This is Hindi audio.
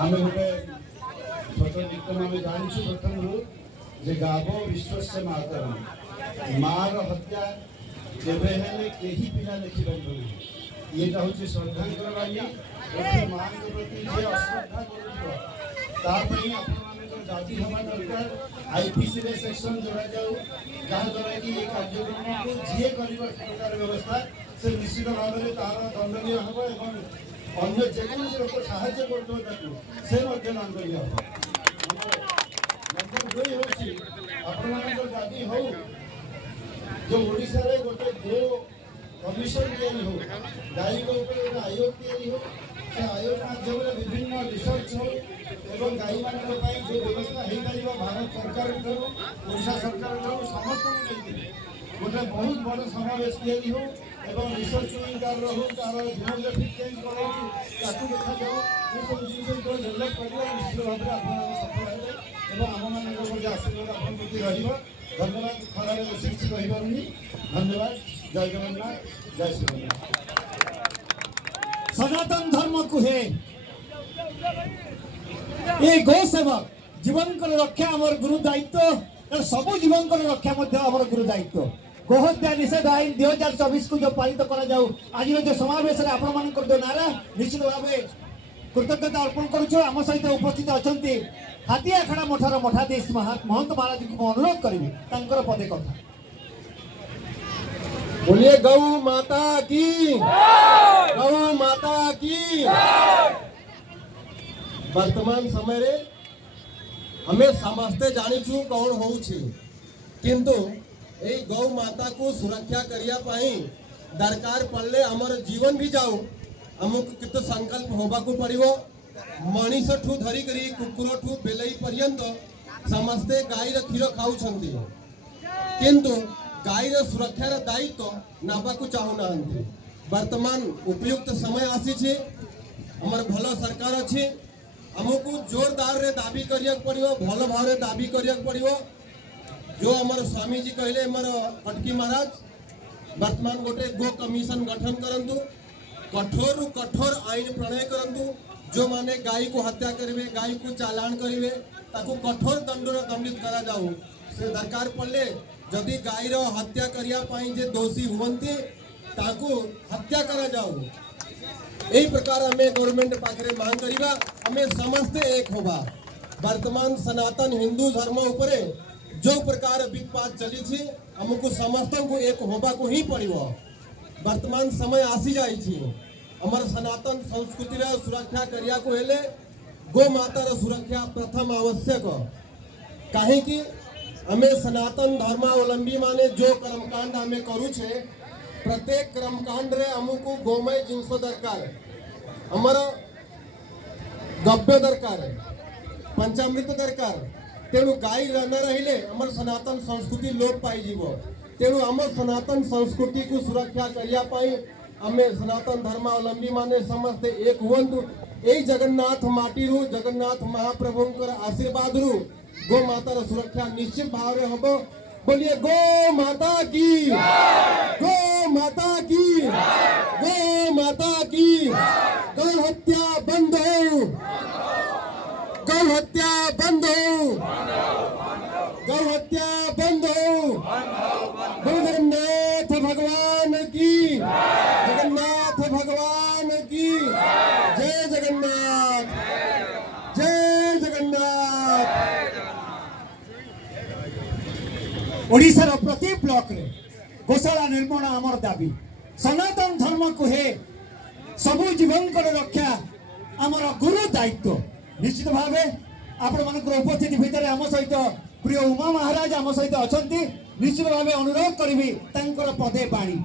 आम गोटे छोट नीतम आम जानू प्रथम जे गावो विश्वस्य मातरम मार हत्या केवे कहीं पिला लिखिपारे ये हूँ श्रद्धांकर बाणी माँ प्रति जे अश्रद्धा कर जाति हवा दरकार आईपीसी सेक्शन जोड़ा जाऊ जहाद्वारा कि ये कार्यक्रम को जी कर व्यवस्था से निश्चित भाव में तार दंडनीय हम और अन्य जेकोसी लोक साहाଯ୍य कर दंडनीय हम नंबर 2 हूँ दाबी हो जो ओडिशा रे गोटे गो कमिशन तैयारी हो गाई को ऊपर गोटे आयोग तैयारी हो से आयोग माध्यम विभिन्न रिसर्च हो एवं गाई मान जो व्यवस्था हो पार भारत सरकार ओडिशा सरकार समस्त गोटे बहुत बड़ समावेश तैयारी हो एवं रिसर्च विंग हो तार डेमोग्राफिक चेंज कर देखा जाओ ये सब जिन डेभलप कर निश्चित भाव में आप सफल हेल्ले और आम मान आशीर्वाद आप धन्यवाद खराब बेसी रही धन्यवाद जय जगन्नाथ जय श्री सनातन धर्म कुहे ये गो सेवक जीवन को रक्षा आमर गुरु दायित्व सब जीवन को रक्षा आमर गुरु दायित्व गोहत्या निषेध आईन 2024 को जो पालित करा जाऊ आज जो समावेश आपण मान जो नारा निश्चित भाव कृतज्ञता अर्पण करुछु आम सहित उपस्थित अच्छा हाथी आखड़ा मठार मठाधीश महंत महाराज को अनुरोध करी पदे कथा बोलिए गौ माता की गौ माता की। वर्तमान समय रे हमें समस्ते जानिछु कौन होउछि किंतु ए गौ माता को सुरक्षा करिया पाई दरकार पड़ले हमर जीवन भी जाऊ हमको कित संकल्प होबा को पड़िबो मनीष ठू धरी करी कुकुर ठू बेलई पर्यंत समस्ते गाई र क्षीर खाऊ छंती किंतु गाई र सुरक्षार दायित्व नाबा को चाहू ना वर्तमान उपयुक्त समय आसी छे हमर भलो सरकार अछि हमको जोरदार रे दाबी करिया पड़िबो भलो भाव रे दाबी करिया पड़िबो जो हमर स्वामी जी कहले हमर फटकी महाराज वर्तमान गोटे गो कमीशन गठन करंतु कठोर रु कठोर आईन प्रणय करंतु जो माने गाई को हत्या करिवे गाई को चालान करिवे ताको कठोर दंडित करा जाऊ से दरकार पड़ले जदि गाई रो हत्या करिया पाई जे दोषी हुवंती ताको हत्या करा जाऊ यही प्रकार हमें गवर्नमेंट पाखरे मांग करिबा हमें समस्ते एक होबा वर्तमान सनातन हिंदू धर्म उपरे जो प्रकार विवाद चली थी हमको समस्त को एक होबा को ही पड़िबो वर्तमान समय आसी जाई छी हमर सनातन संस्कृति रे सुरक्षा करिया को हेले गो माता रो सुरक्षा प्रथम आवश्यक काहे कि हमें सनातन धर्मावलंबी माने जो कर्मकांड हमें करू छे प्रत्येक कर्मकांड रे हमको गोमय जिंस दरकार हमर गव्य दरकार पंचामृत दरकार तेणु गाई न रहिले हमर सनातन संस्कृति लोप पाई जीवो तेणु हमर सनातन संस्कृति को सुरक्षा करिया पाई हमें सनातन धर्मावलंबी माने समस्त एक हुवंतु ए जगन्नाथ माटी रु जगन्नाथ महाप्रभुंकर आशीर्वाद रु गो माता रो सुरक्षा निश्चित भाव रे हबो बोलिए गो माता की गो माता की गो माता की गौ हत्या बंद हो गौ हत्या बंद हो गौ हत्या बंद हो जगन्नाथ भगवान की जगन्नाथ भगवान की जय जगन्नाथ जय जगन्नाथ। ओडिशा रो प्रति ब्लॉक रे गोशाला निर्माण आमर दाबी सनातन धर्म को हे सबु जीवन को रक्षा आमर गुरु दायित्व निश्चित भाव आपण मान उपस्थिति भितर आम सहित प्रिय उमा महाराज आम सहित अच्छा निश्चित भाव अनुरोध करी पदे पाणी